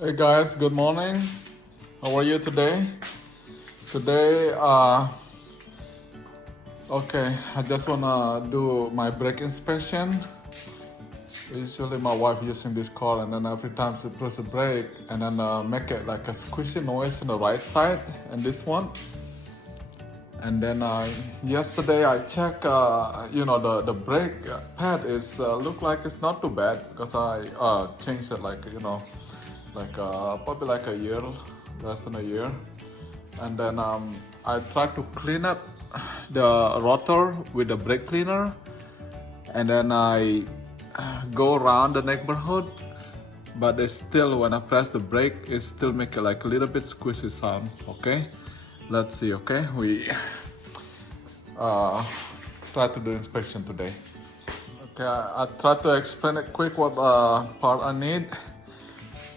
Hey guys, good morning. How are you today? Today, okay, I just wanna do my brake inspection. Usually my wife using this car and then every time she press a brake and then make it like a squishy noise on the right side and this one. And then yesterday I checked, the brake pad is look like it's not too bad because I changed it probably like a year, less than a year. And then I tried to clean up the rotor with the brake cleaner, and then I go around the neighborhood, but it's still, when I press the brake, it still make it like a little bit squishy sound. Okay, let's see. Okay, we try to do inspection today. Okay, I try to explain it quick what part I need.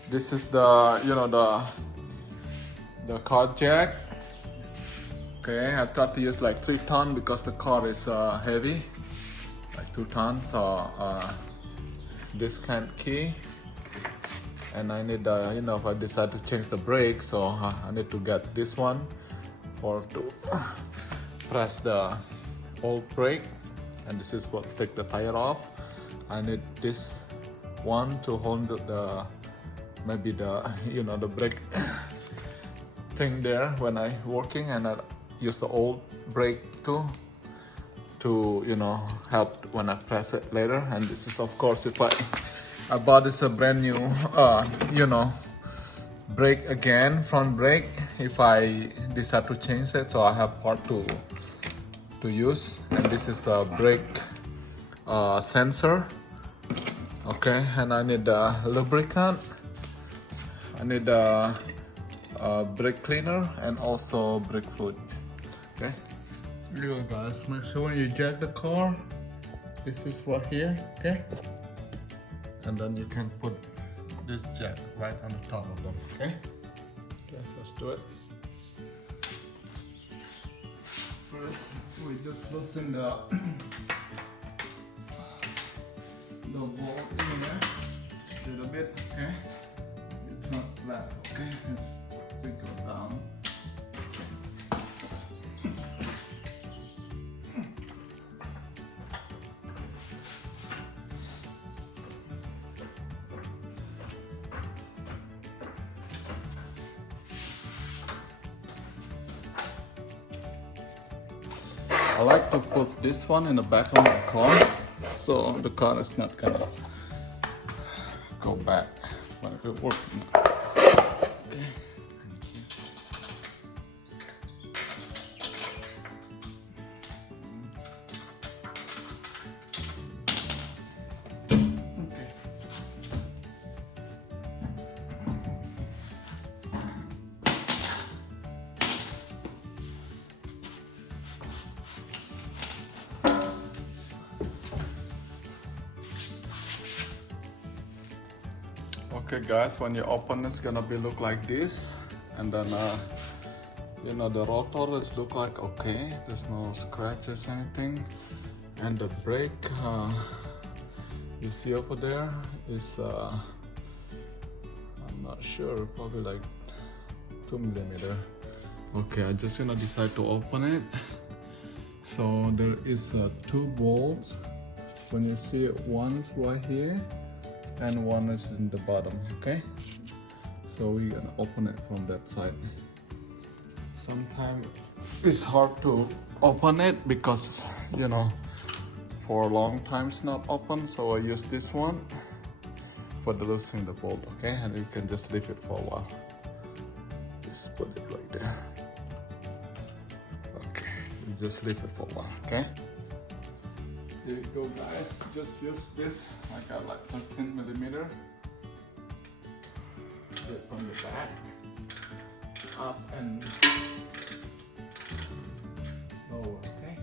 This is the the car jack. Okay, I tried to use like 3 tons because the car is heavy, like 2 tons. So this kind of key, and I need if I decide to change the brake, so I need to get this one for to press the old brake, and this is what take the tire off. I need this one to hold the maybe the the brake thing there when I working, and I use the old brake too to help when I press it later. And this is, of course, if I bought this a brand new brake again, front brake, if I decide to change it, so I have part to use. And this is a brake sensor. Okay, and I need a lubricant, I need a brake cleaner, and also brake fluid. Okay, here guys, make sure when you jack the car, this is right here. Okay, and then you can put this jack right on the top of them. Okay, let's do it. First, we just loosen the bolt in there a little bit. Okay, it's not flat. Okay, let's go down. I like to put this one in the back of my car, so the car is not gonna go back when it works. Okay. Okay guys, when you open, it's gonna be look like this, and then the rotor is look like okay, there's no scratches, anything. And the brake you see over there is I'm not sure, probably like 2 millimeter. Okay, I just decide to open it. So there is 2 bolts. When you see it, one's right here and one is in the bottom. Okay, so we're gonna open it from that side. Sometimes it's hard to open it because for a long time it's not open, so I use this one for the loosening the bolt. Okay, and you can just leave it for a while. Just put it right there. Okay, you just leave it for a while. Okay, here you go guys, just use this. I got like 13 millimeter. Get from the back up and lower. Okay,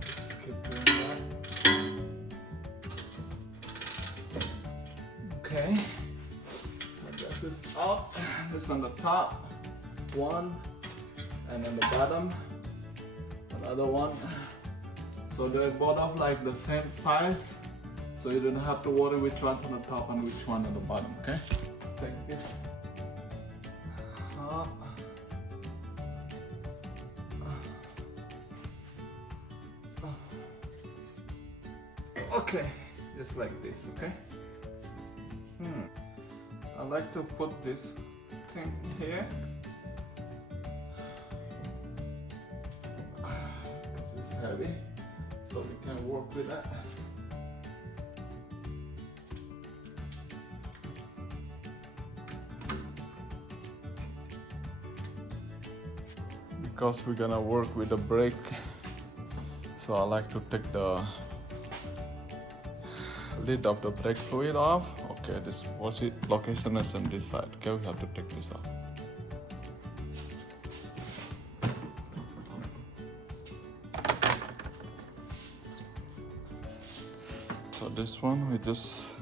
just keep doing that. Okay, I got this up, this on the top one, and on the bottom another one. So they're both of like the same size, So you don't have to worry which one's on the top and which one on the bottom, okay? Take this up. Okay, just like this, okay? I like to put this thing here. This is heavy, so we can work with that. Because we're gonna work with the brake, so I like to take the lid of the brake fluid off. Okay, this location is on this side. Okay, we have to take this off. So this one we just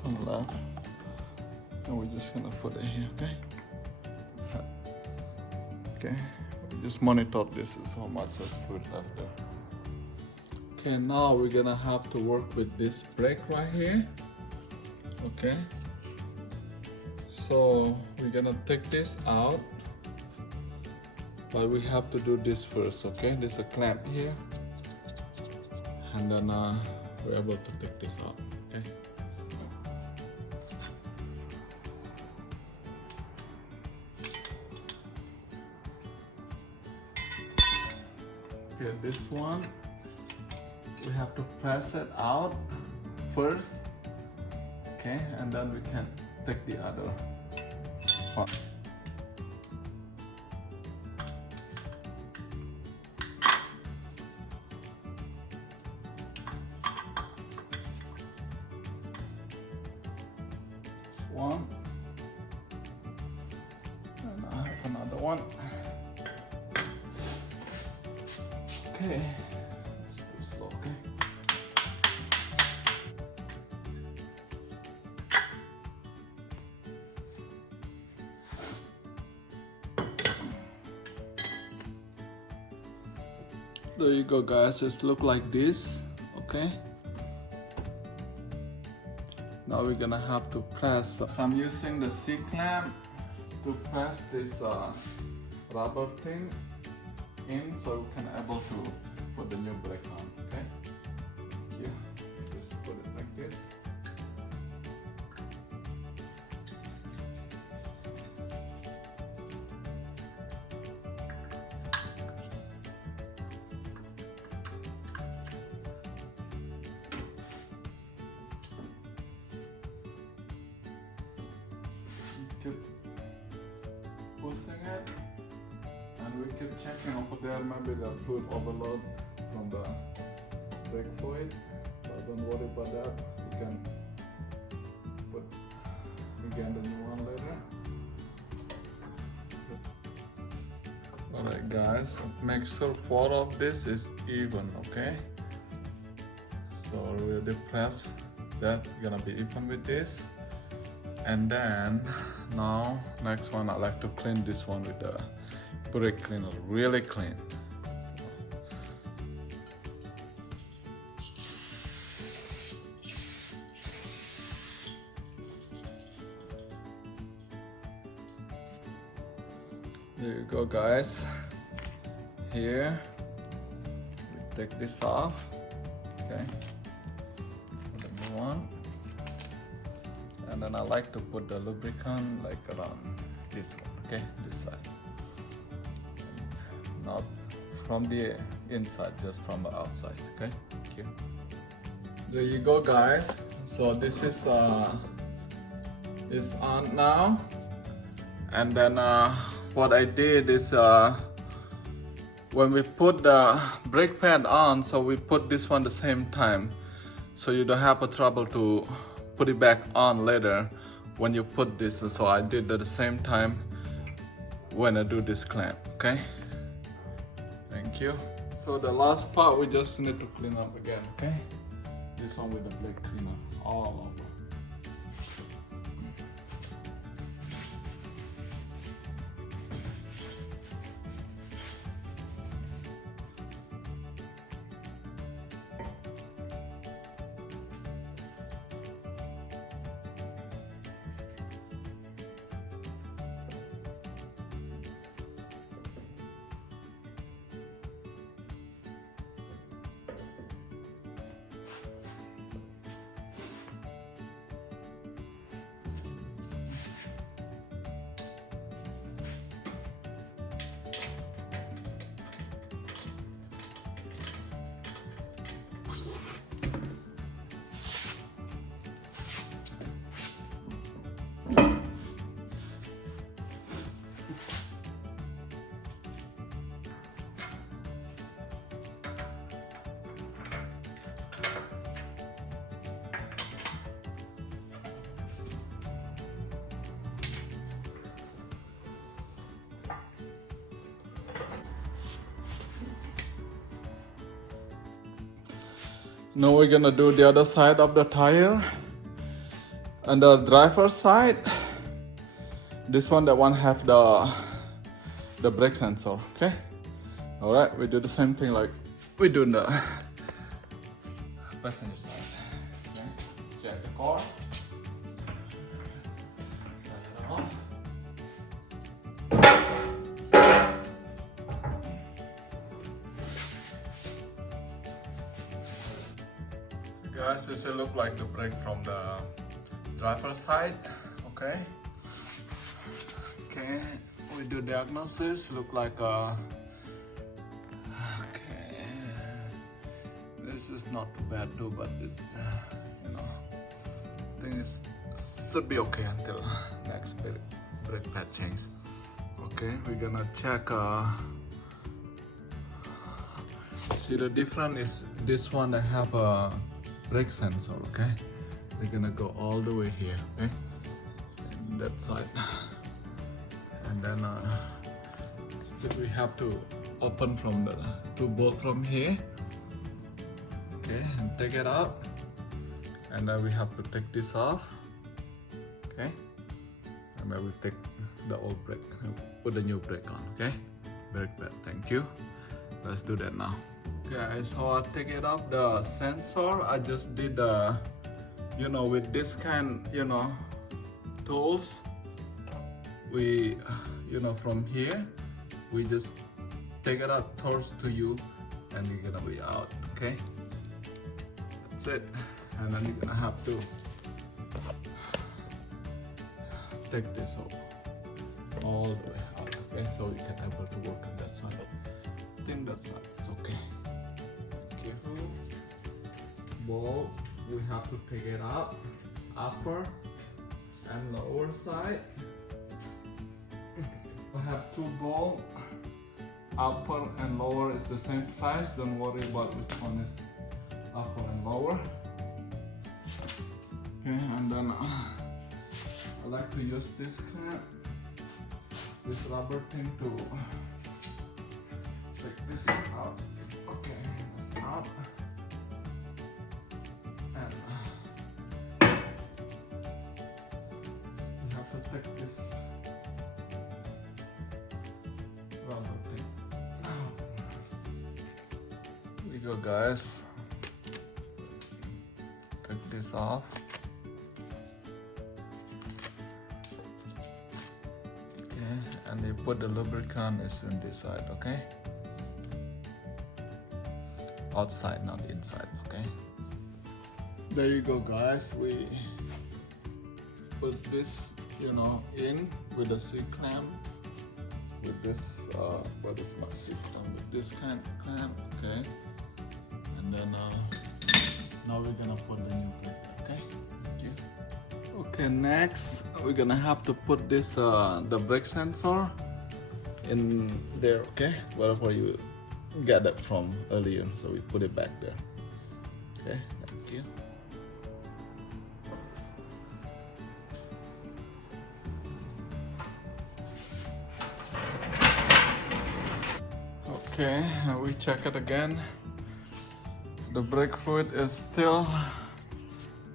turn left, and we're just gonna put it here. Okay. Okay. We just monitor this is how much is fluid left there. Okay, now we're gonna have to work with this brake right here. Okay, so we're gonna take this out, but we have to do this first. Okay, there's a clamp here, and then we're able to take this out. Okay. Okay, this one we have to press it out first, okay, and then we can take the other part. One, and I have another one. Okay. There you go, guys. It's look like this. Okay, now we're gonna have to press. So I'm using the C clamp to press this rubber thing in, so we can able to put the new brake on. Okay, here, just put it like this. Keep pushing it, and we keep checking over there. Maybe the fluid overload from the brake fluid, but don't worry about that. We can put again the new one later. Alright guys, make sure 4 of this is even, okay? So really press that, gonna be even with this. And then now next one, I like to clean this one with the brake cleaner, really clean. There you go, guys. Here, we take this off. Okay, put a new one. And then I like to put the lubricant like around this one, okay, this side. Not from the inside, just from the outside, okay? Thank you. There you go, guys. So this is on now. And then what I did is when we put the brake pad on, so we put this one the same time, so you don't have a trouble to put it back on later when you put this. So I did at the same time when I do this clamp, okay? Thank you. So the last part we just need to clean up again, okay? This one with the brake cleaner all over. Now we're gonna do the other side of the tire. And the driver's side, this one, that one have the brake sensor, okay? All right, we do the same thing like we do in the passenger side. Okay, check the car. Turn it off. Guys, this will look like the brake from the driver's side, okay? Okay, we do diagnosis, look like a, okay, this is not too bad too, but it's, you know, I think it should be okay until next brake pad change. Okay, we're gonna check, see the difference is this one I have a brake sensor, okay? We're gonna go all the way here, okay? And that side. And then still we have to open from the two bolt from here. Okay, and take it out. And then we have to take this off. Okay? And then we take the old brake, put the new brake on, okay? Brake pad, thank you. Let's do that now. Okay, so I take it off the sensor. I just did the, you know, with this kind, you know, tools, we, you know, from here, we just take it out towards to you, and you're gonna be out, okay? That's it. And then you're gonna have to take this out all the way out, okay? So you can able to work on that side. I think that side, it's okay. Careful. Ball, we have to take it out, upper and lower side. I have two balls, upper and lower is the same size, don't worry about which one is upper and lower. Okay, and then I like to use this clamp, this rubber thing to take this out. Okay, that's out. And you have to take this rubber thing out. Here we go, guys. Take this off. Okay, and you put the lubricant is in this side, okay? Outside, not inside, okay? There you go, guys. We put this, you know, in with the C-clamp, with this, what is my C-clamp? With this kind of clamp, okay? And then now we're gonna put the new brake, okay? Thank you. Okay, next we're gonna have to put this, the brake sensor in there, okay? Wherever you get that from earlier, so we put it back there. Okay, thank you. Okay, we check it again. The brake fluid is still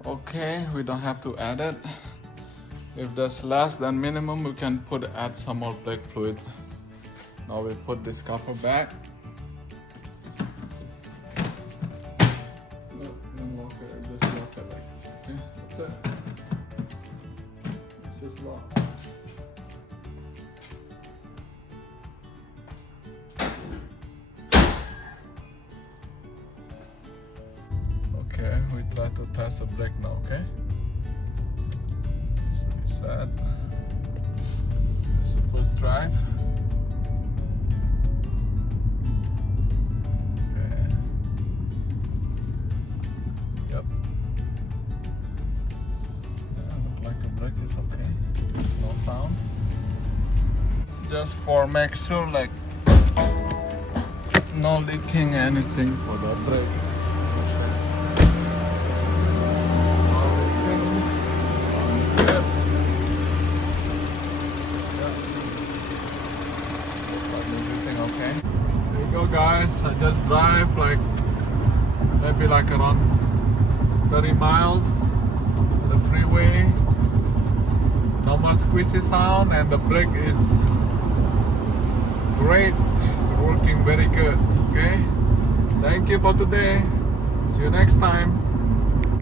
okay, we don't have to add it. If there's less than minimum, we can add some more brake fluid. Now we put this cover back. Just lock it like this, okay? That's it. This is locked. Okay, we try to test the brake now, okay? So we said, this is the first drive. Okay. Yep. Look like the brake is okay. There's no sound. Just for make sure, like, no leaking anything for the brake. Guys, I just drive like maybe like around 30 miles on the freeway. No more squeaky sound, and the brake is great. It's working very good. Okay, thank you for today. See you next time.